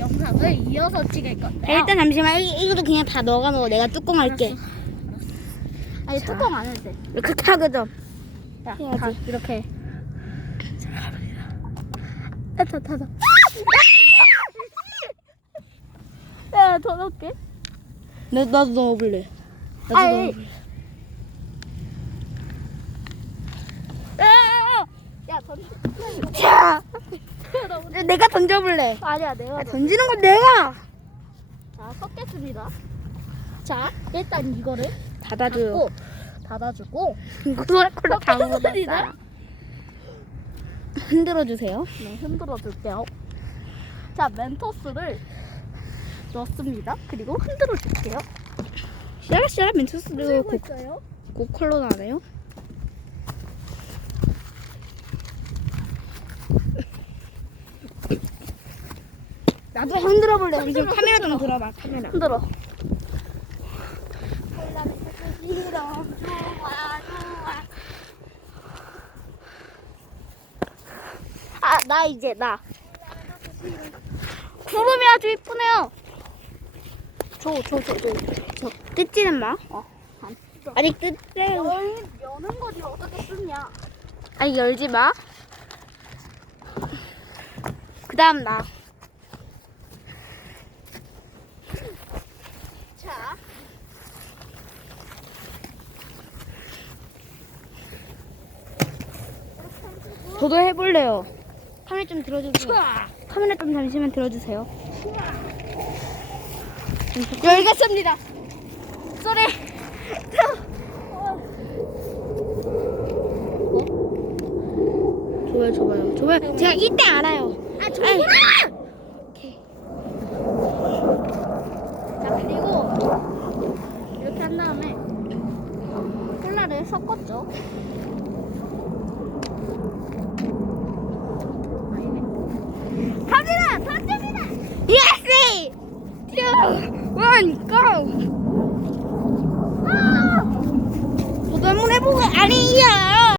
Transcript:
영상을 이어서 찍을 건데요. 일단 잠시만 이거도 그냥 다 너가 먹어. 내가 뚜껑 할게. 아니 자. 뚜껑 안 해도 돼. 이렇게 하거든. 야, 해야지. 다 이렇게. 다. 야, 더 넣을게. 나도 넣어볼래. 나도 아이. 넣어볼래. 야, 던져. 자, 내가 던져볼래. 아니야, 내가. 아, 던지는 건 내가. 자, 섞겠습니다. 자, 일단 이거를 닫아줘요. 닫아주고. 콜라 다 섞겠습니다. 먹었다. 흔들어 주세요. 네, 흔들어 줄게요. 자, 멘토스를 넣습니다. 그리고 흔들어 줄게요. 샤라샤라 멘토스도 있어요. 고컬로 나네요. 나도 흔들어 볼래. 지금 카메라 좀 들어봐. 카메라. 흔들어. 아, 나 이제 나. 구름이 아주 이쁘네요. 저. 뜯지는 마. 안 뜯어. 아직 뜯지. 여는 거지 어떻게 쓰냐? 아니 열지 마. 그다음 나. 자, 저도 해볼래요. 카메라 좀 들어주세요. 카메라 좀 잠시만 들어주세요. 열겠습니다. 소리. 좋아요. 제가 이때 알아요. 아, 좋아. 오케이. 자, 그리고 이렇게 한 다음에 콜라를 섞었죠. 갑니다. 던집니다. Yes! 2, 1, go! 아! 저도 한번 해보고 아니야.